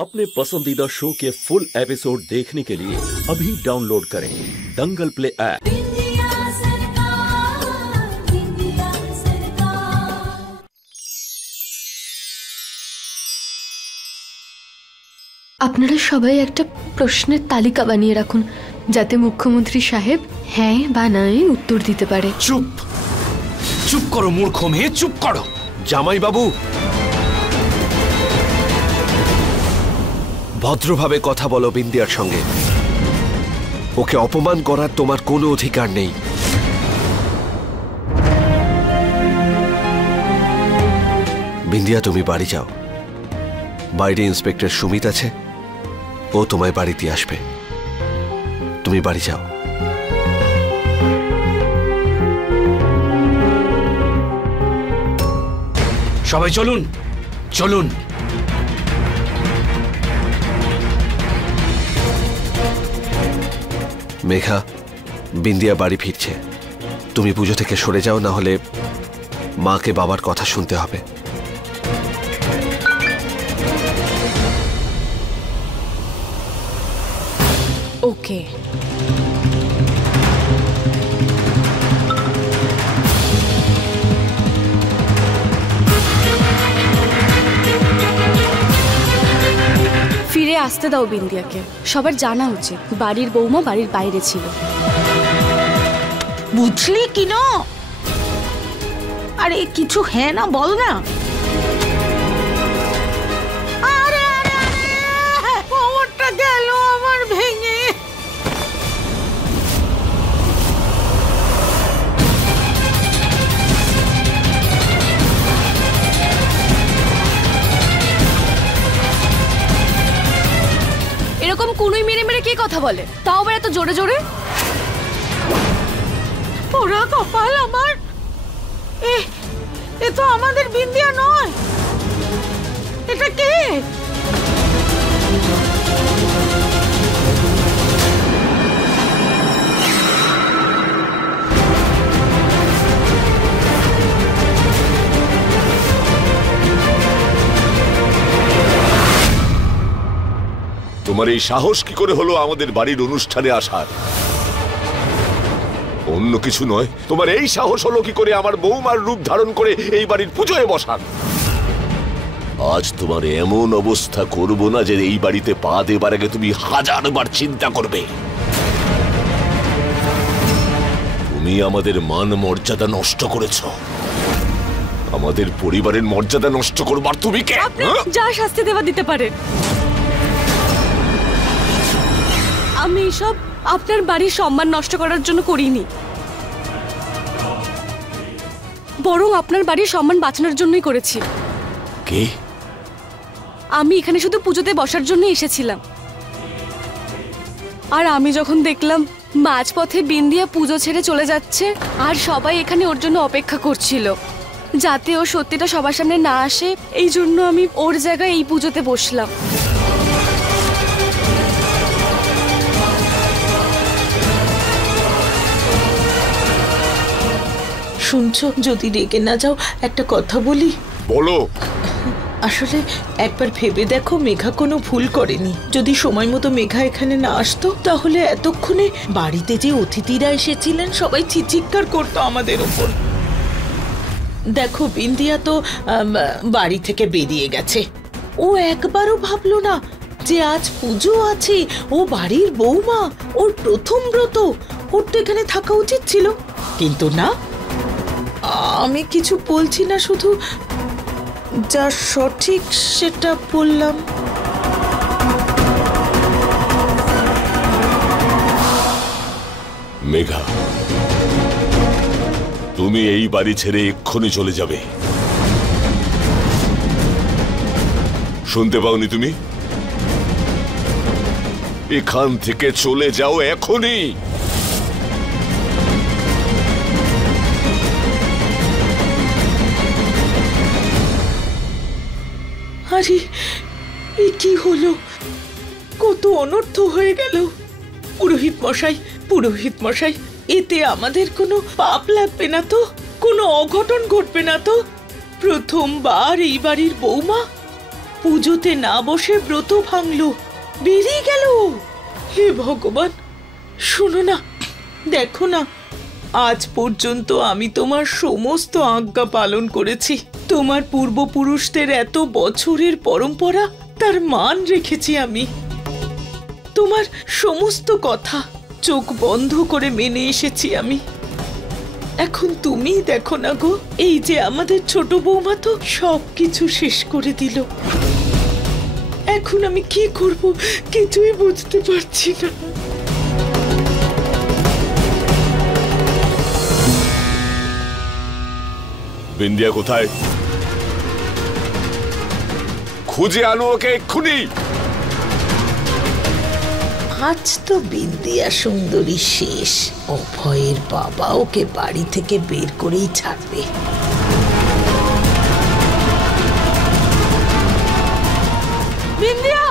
अपने पसंदीदा शो के फुल एपिसोड देखने के लिए अभी डाउनलोड करें दंगल प्ले ऐप। আপনারা সবাই একটা প্রশ্নের তালিকা বানিয়ে রাখুন যাতে মুখ্যমন্ত্রী সাহেব হ্যাঁ বা নায় উত্তর দিতে পারে। চুপ চুপ করো মূর্খ মেয়ে, চুপ করো। জামাই বাবু, ভদ্রভাবে কথা বলো বিন্দিয়ার সঙ্গে। ওকে অপমান করার তোমার কোনো অধিকার নেই। বিন্দিয়া, তুমি বাড়ি যাও। বাইরে ইন্সপেক্টর সুমিত আছে, ও তোমায় বাড়িতে আসবে। তুমি বাড়ি যাও। সবাই চলুন চলুন। মেঘা, বিন্দিয়া বাড়ি ফিরছে। তুমি পুজো থেকে সরে যাও, না হলে মাকে বাবার কথা শুনতে হবে। ওকে। ফিরে আসতে দাও বিন্দিয়াকে। সবার জানা উচিত বাড়ির বৌমা বাড়ির বাইরে ছিল। বুঝলি কি না? আরে কিছু হ্যাঁ না বল না। আরে আরে আরে কোমরটা গেল আমার ভেঙে। এরকম কুনুই মেরে মেরে কে কথা বলে, তাও আবার এত জোরে জোরে? ওরা কপাল আমার। এ তো আমাদের বিন্দিয়া নয়। এটা কে? তোমার এই সাহস কি করে হলো আমাদের বাড়ির অনুষ্ঠানে আসার? অন্য কিছু নয়, তোমার এই সাহস হলো কি করে আমার বৌমার রূপ ধারণ করে এই বাড়ির পুজোয় বসার? আজ তোমার এমন অবস্থা করব না যে এই বাড়িতে পা দেবার আগে তুমি হাজারবার চিন্তা করবে। তুমি আমাদের মান মর্যাদা নষ্ট করেছ, আমাদের পরিবারের মর্যাদা নষ্ট করবার তুমি কে? যা শাস্তি দেওয়া দিতে পারে। আমি এসব আপনার বাড়ির সম্মান নষ্ট করার জন্য করিনি, বরং আপনার বাড়ির সম্মান বাঁচানোর জন্যই করেছি। কে? আমি এখানে শুধু পুজোতে বসার জন্য এসেছিলাম, আর আমি যখন দেখলাম মাঝপথে বিন্দিয়া পুজো ছেড়ে চলে যাচ্ছে আর সবাই এখানে ওর জন্য অপেক্ষা করছিল যাতে ও সত্যিটা সবার সামনে না আসে, এই জন্য আমি ওর জায়গায় এই পুজোতে বসলাম। শুনছো, যদি রেগে না যাও একটা কথা বলি। বলো। আসলে একবার ভেবে দেখো, মেঘা কোনো ভুল করেনি। যদি সময় মতো মেঘা এখানে না আসতো তাহলে এতক্ষণে বাড়িতে যে অতিথিরা এসেছিলেন সবাই চিৎকার করতো আমাদের ওপর। দেখো, বিন্দিয়া তো বাড়ি থেকে বেরিয়ে গেছে। ও একবারও ভাবলো না যে আজ পুজো আছে, ও বাড়ির বৌমা, ওর প্রথম ব্রত, ওর তো এখানে থাকা উচিত ছিল। কিন্তু না, আমি কিছু বলছি না, শুধু যা সঠিক সেটা বললাম। মেঘা, তুমি এই বাড়ি ছেড়ে এক্ষুনি চলে যাবে। শুনতে পাওনি তুমি? এখান থেকে চলে যাও এখনই। আরে এ কি হলো? কত অনর্থ হয়ে গেল। পুরোহিত মশাই, পুরোহিত মশাই, এতে আমাদের কোনো পাপ লাগবে না তো? কোনো অঘটন ঘটবে না তো? প্রথমবার এই বাড়ির বৌমা পুজোতে না বসে ব্রত ভাঙলো, বেরিয়ে গেল। হে ভগবান, শোনো না, দেখো না, আজ পর্যন্ত আমি তোমার সমস্ত আজ্ঞা পালন করেছি। তোমার পূর্বপুরুষদের এত বছরের পরম্পরা, তার মান রেখেছি আমি। তোমার সমস্ত কথা চোখ বন্ধ করে মেনে এসেছি আমি। এখন তুমি দেখো না গো, এই যে আমাদের ছোট বৌমা তো সবকিছু শেষ করে দিল। এখন আমি কি করব কিছুই বুঝতে পারছি না। বিন্দিয়া কোথায়? খুঁজে আনো ওকে এক্ষুনি। আজ তো বিন্দিয়া সুন্দরী শেষ। অভয়ের বাবা ওকে বাড়ি থেকে বের করেই ছাড়বে। বিন্দিয়া!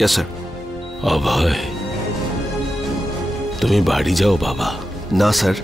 Yes sir. অভয়, তুমি বাড়ি যাও বাবা। না স্যার,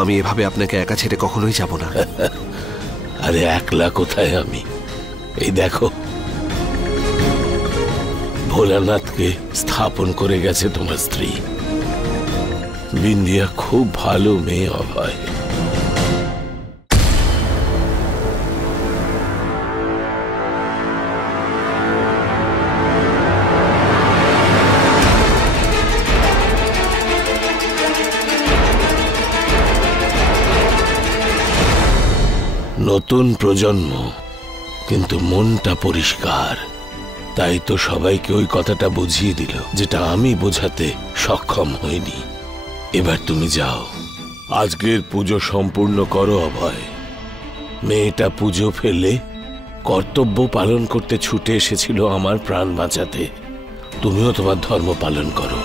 আমি এভাবে আপনাকে একা ছেড়ে কখনোই যাব না। আরে একলা কোথায় আমি? এই দেখো, ভোলানাথকে স্থাপন করে গেছে তোমার স্ত্রী। বিন্দিয়া খুব ভালো মেয়ে অভয়। নতুন প্রজন্ম, কিন্তু মনটা পরিষ্কার। তাই তো সবাইকে ওই কথাটা বুঝিয়ে দিল যেটা আমি বোঝাতে সক্ষম হইনি। এবার তুমি যাও, আজকের পুজো সম্পূর্ণ করো অভয়। মেয়েটা পুজো ফেলে কর্তব্য পালন করতে ছুটে এসেছিল আমার প্রাণ বাঁচাতে। তুমিও তোমার ধর্ম পালন করো।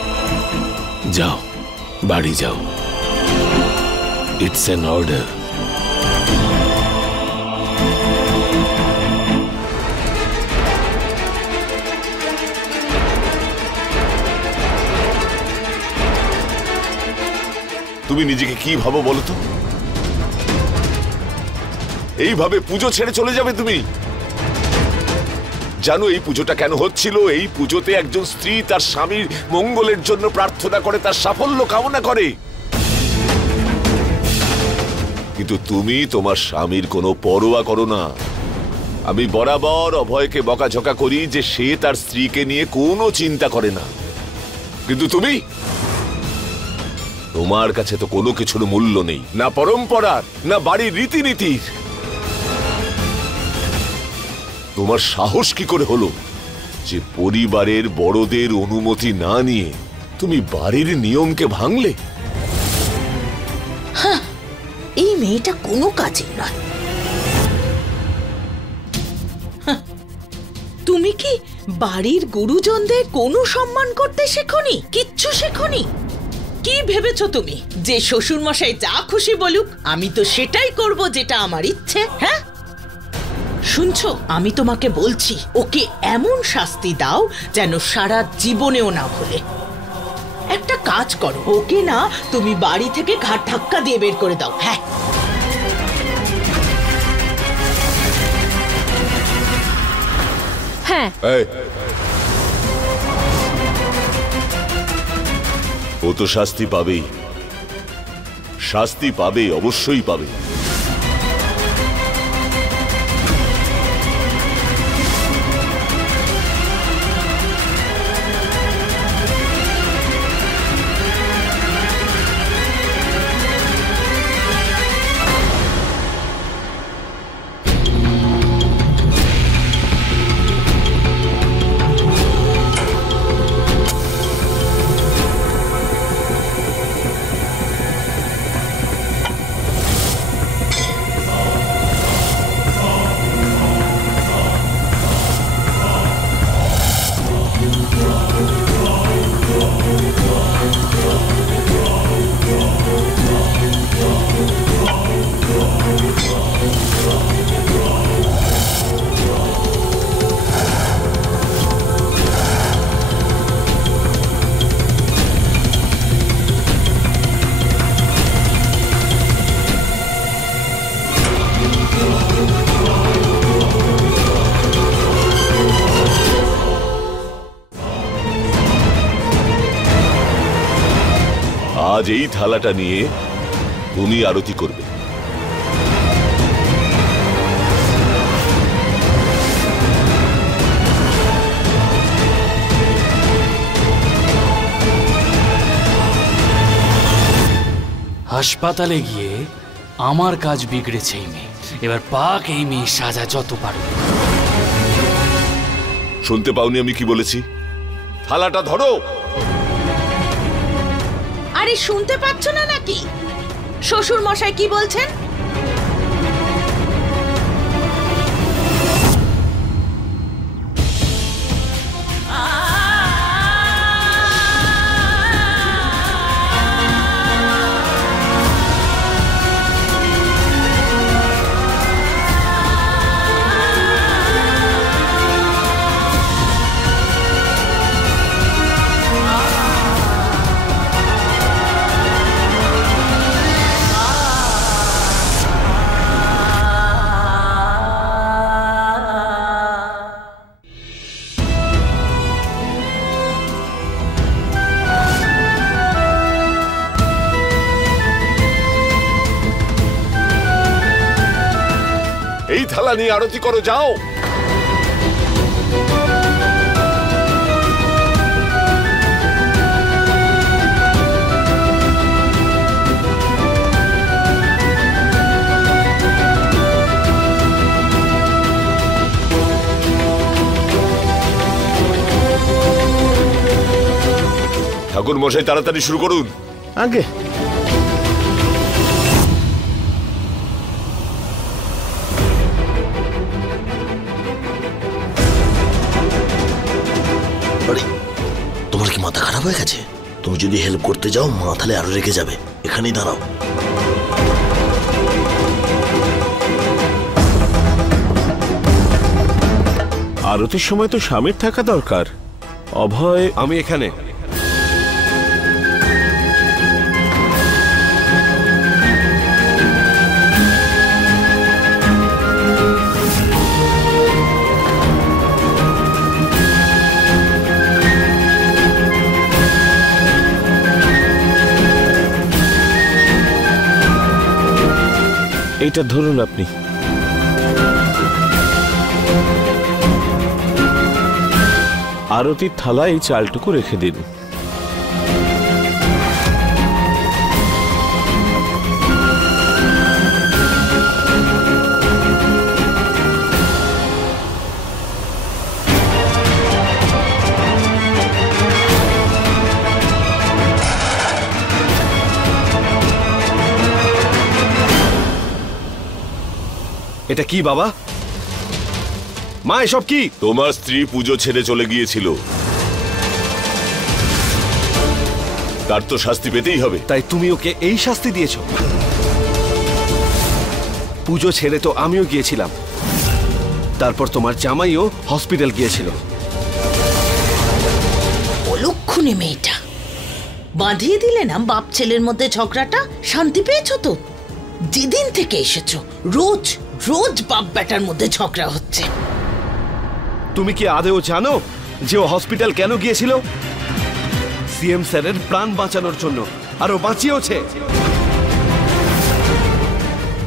যাও, বাড়ি যাও। It's an order. তুমি নিজেকে কি ভাবো বলো তো? এইভাবে পুজো ছেড়ে চলে যাবে তুমি? জানো এই পুজোটা কেন হচ্ছিল? এই পুজোতে একজন স্ত্রী তার স্বামীর মঙ্গলের জন্য প্রার্থনা করে, তার সাফল্য কামনা করে। কিন্তু তুমি তোমার স্বামীর কোনো পরোয়া করো না। আমি বরাবর অভয়কে বকাঝকা করি যে সে তার স্ত্রীকে নিয়ে কোনো চিন্তা করে না, কিন্তু তুমি, তোমার কাছে তো কোনো কিছুর মূল্য নেই, না পরম্পরার, না বাড়ির রীতিনীতির। তোমার সাহস কি করে হলো যে পরিবারের বড়দের অনুমতি না নিয়ে তুমি বাড়ির নিয়মকে ভাঙলে? এই মেয়েটা কোনো কাজে নয়। তুমি কি বাড়ির গুরুজনদের কোনো সম্মান করতে শেখনি? কিচ্ছু শেখনি? কি ভেবেছো তুমি যে শ্বশুর মশাই যা খুশি বলুক আমি তো সেটাই করব যেটা আমার ইচ্ছে? হ্যাঁ, শুনছো, আমি তোমাকে বলছি, ওকে এমন শাস্তি দাও যেন সারা জীবনেও না ভুলে। একটা কাজ করো, ওকে না তুমি বাড়ি থেকে ঘাট ধাক্কা দিয়ে বের করে দাও। হ্যাঁ, হ্যাঁ, ও তো শাস্তি পাবেই, শাস্তি পাবে, অবশ্যই পাবে। আজ এই থালাটা নিয়ে তুমি আরতি করবে। হাসপাতালে গিয়ে আমার কাজ বিগড়েছে এই মেয়ে, এবার পাক এই মেয়ে সাজা যত পারবে। শুনতে পাওনি আমি কি বলেছি? থালাটা ধরো। আরে শুনতে পাচ্ছ না নাকি শ্বশুর মশাই কি বলছেন? এই থালা নিয়ে আরতি করো, যাও। ঠাকুর মশাই তাড়াতাড়ি শুরু করুন। আগে তোমার কি মাথা খারাপ হয়ে গেছে? তুমি যদি হেল্প করতে যাও মা তাহলে আরো রেগে যাবে। এখানেই দাঁড়াও। আরতির সময় তো স্বামীর থাকা দরকার। অভয়, আমি এখানে। এইটা ধরুন আপনি। আরতির থালায় এই চালটুকু রেখে দিন। এটা কি বাবা? মা এসব কি? তোমার স্ত্রী পুজো ছেড়ে চলে গিয়েছিল, তার তো শাস্তি পেতেই হবে। তাই তুমি ওকে এই শাস্তি দিয়েছ? পুজো ছেড়ে তো আমিও গিয়েছিলাম, তারপর তোমার জামাইও হসপিটাল গিয়েছিল। অলক্ষণে মেয়েটা, বাঁধিয়ে দিলে না বাপ ছেলের মধ্যে ঝগড়াটা। শান্তি পেয়েছো তো? যেদিন থেকে এসেছো রোজ রোজ বাপ বেটার মধ্যে ঝগড়া হচ্ছে। তুমি কি আদেও জানো যে ও হসপিটাল কেন গিয়েছিল? সিএম স্যারের প্রাণ বাঁচানোর জন্য, আর ও বাঁচিয়েওছে।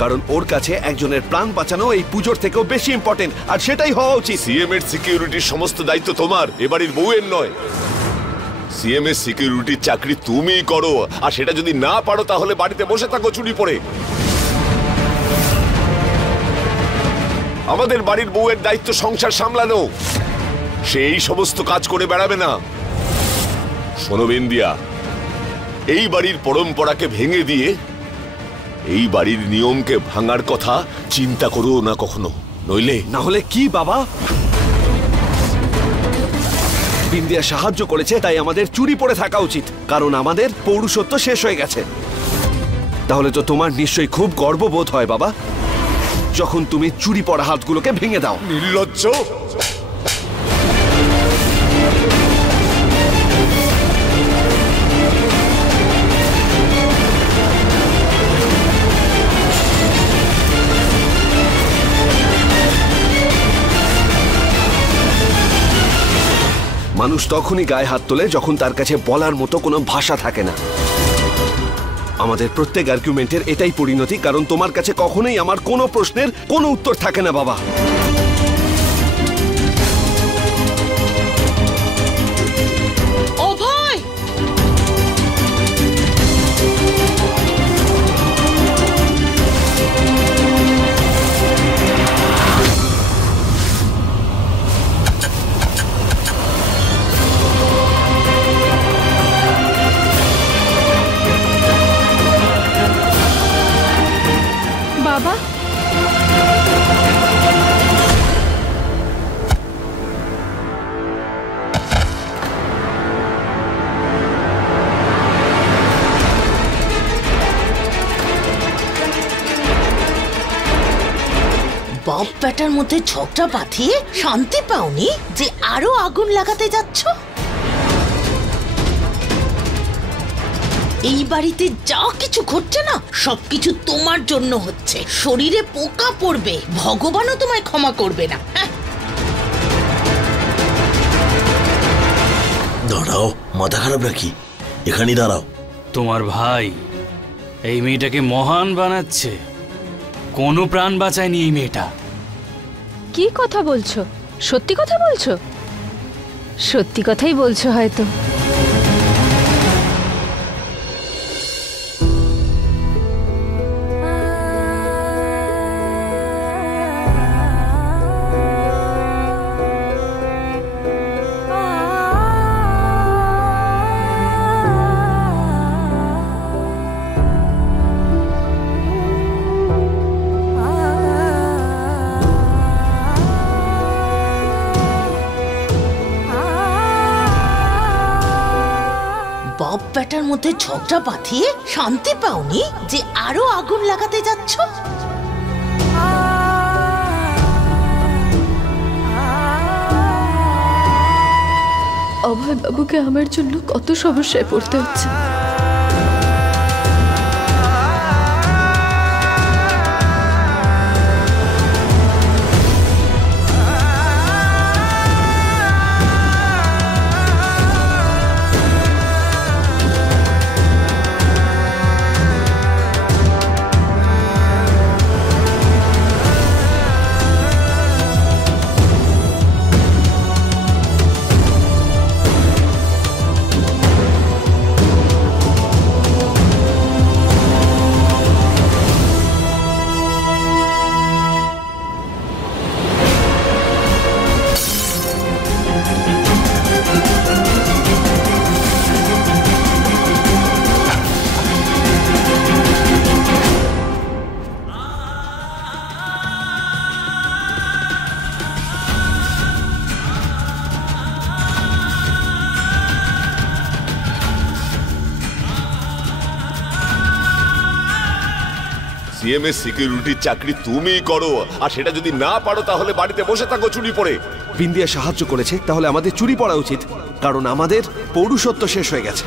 কারণ ওর কাছে একজনের প্রাণ বাঁচানো এই পুজোর থেকেও বেশি ইম্পর্টেন্ট, আর সেটাই হওয়া উচিত। সিএম এর সিকিউরিটির সমস্ত দায়িত্ব তোমার, এবাড়ির বউয়ের নয়। সিএম এর সিকিউরিটির চাকরি তুমিই করো, আর সেটা যদি না পারো তাহলে বাড়িতে বসে থাকো চুরি পড়ে। আমাদের বাড়ির বউয়ের দায়িত্ব সংসার সামলানো, সে এই সমস্ত কাজ করে বেড়াবে না। শোনো বিন্দিয়া, এই বাড়ির পরম্পরাকে ভেঙে দিয়ে এই বাড়ির নিয়মকে ভাঙার কথা চিন্তা করো না কখনো, নইলে। না হলে কি বাবা? বিন্দিয়া সাহায্য করেছে তাই আমাদের চুরি পড়ে থাকা উচিত, কারণ আমাদের পৌরুষত্ব শেষ হয়ে গেছে। তাহলে তো তোমার নিশ্চয়ই খুব গর্ববোধ হয় বাবা, যখন তুমি চুরি পড়া হাতগুলোকে ভেঙে দাও। নির্লজ্জ! মানুষ তখনই গায়ে হাত তোলে যখন তার কাছে বলার মতো কোনো ভাষা থাকে না। আমাদের প্রত্যেক আর্গুমেন্টের এটাই পরিণতি, কারণ তোমার কাছে কখনোই আমার কোনো প্রশ্নের কোনো উত্তর থাকে না বাবা। অভয়! বাবা, বাপ বেটার মধ্যে ঝগড়া বাঁধিয়ে শান্তি পাওনি যে আরো আগুন লাগাতে যাচ্ছ? এই বাড়িতে যা কিছু ঘটছে না সবকিছু তোমার জন্য হচ্ছে। শরীরে পোকা পড়বে, ভগবানও তোমায় ক্ষমা করবে না। দাঁড়াও, মাথা খারাপ নাকি? এখানেই দাঁড়াও। তোমার ভাই এই মেয়েটাকে মহান বানাচ্ছে, কোনো প্রাণ বাঁচায়নি এই মেয়েটা। কি কথা বলছো? সত্যি কথা বলছো? সত্যি কথাই বলছো হয়তো। বাপ বেটার মধ্যে ঝগড়া বাঁধিয়ে শান্তি পাওনি যে আরো আগুন লাগাতে যাচ্ছ? অভয় বাবুকে আমার জন্য কত সমস্যায় পড়তে হচ্ছে। সিএমএস সিকিউরিটির চাকরি তুমিই করো, আর সেটা যদি না পারো তাহলে বাড়িতে বসে থাকো চুরি পড়ে। বিন্দিয়া সাহায্য করেছে, তাহলে আমাদের চুরি পড়া উচিত, কারণ আমাদের পৌরুষত্ব শেষ হয়ে গেছে।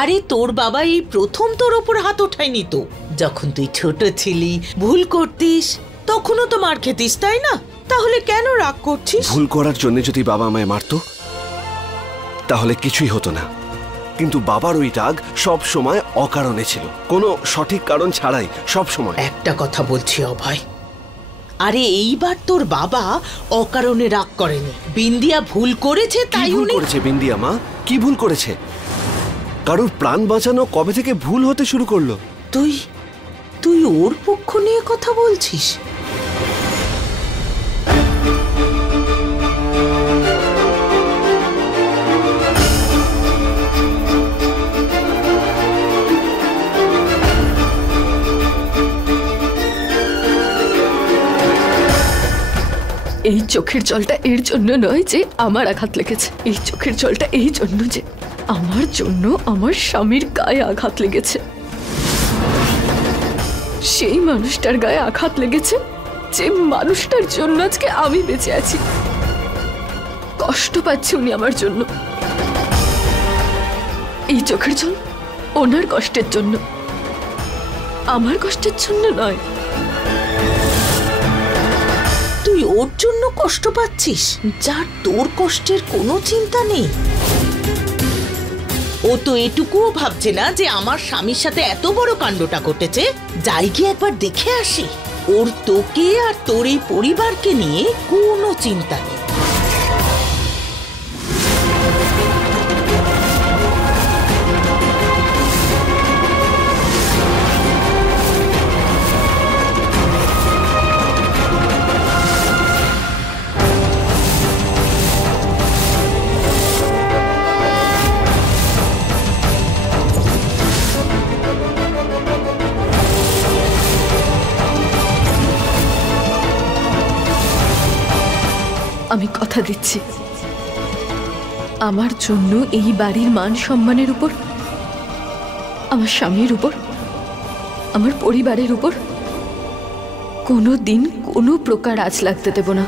আরে তোর বাবা এই প্রথম তোর ওপর হাত ওঠায়নি তো। যখন তুই ছোট ছিলি, ভুল করতিস, তখনও তো মার খেতিস, তাই না? তাহলে কেন রাগ করছিস? ভুল করার জন্য যদি বাবা আমায় মারতো তাহলে কিছুই হতো না, কিন্তু বাবার ওই রাগ সব সময় অকারণে ছিল, কোনো সঠিক কারণ ছাড়াই সব সময়। একটা কথা বলছি অভয়, আরে এইবার তোর বাবা অকারণে রাগ করেনি। বিন্দিয়া ভুল করেছে, কি তাই ভুল উনি করেছে বিন্দিয়া মা? কি ভুল করেছে? কারোর প্রাণ বাঁচানো কবে থেকে ভুল হতে শুরু করলো? তুই তুই ওর পক্ষ নিয়ে কথা বলছিস? এই চোখের জলটা এর জন্য নয় যে আমার আঘাত লেগেছে, এই চোখের জলটা এই জন্য যে আমার জন্য আমার স্বামীর গায়ে আঘাত লেগেছে। সেই মানুষটার গায়ে আঘাত লেগেছে যে মানুষটার জন্য আজকে আমি বেঁচে আছি। কষ্ট পাচ্ছে উনি আমার জন্য। এই চোখের জল ওনার কষ্টের জন্য, আমার কষ্টের জন্য নয়। তুই ওর জন্য কষ্ট পাচ্ছিস, যার তোর কষ্টের কোনো চিন্তা নেই। ও তো এটুকুও ভাবছে না যে আমার স্বামীর সাথে এত বড় কাণ্ডটা ঘটেছে, যাই গিয়ে একবার দেখে আসি। ওর তোকে আর তোর এই পরিবারকে নিয়ে কোনো চিন্তা নেই। আমি কথা দিচ্ছি, আমার জন্য এই বাড়ির মান সম্মানের উপর, আমার স্বামীর উপর, আমার পরিবারের উপর কোনো দিন কোনো প্রকার আঁচ লাগতে দেব না।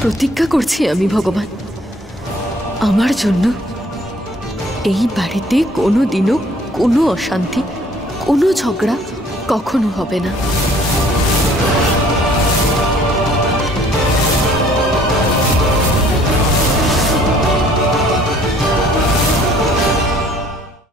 প্রতিজ্ঞা করছি আমি ভগবান, আমার জন্য এই বাড়িতে কোনো দিনও কোনো অশান্তি, কোনো ঝগড়া কখনো হবে না।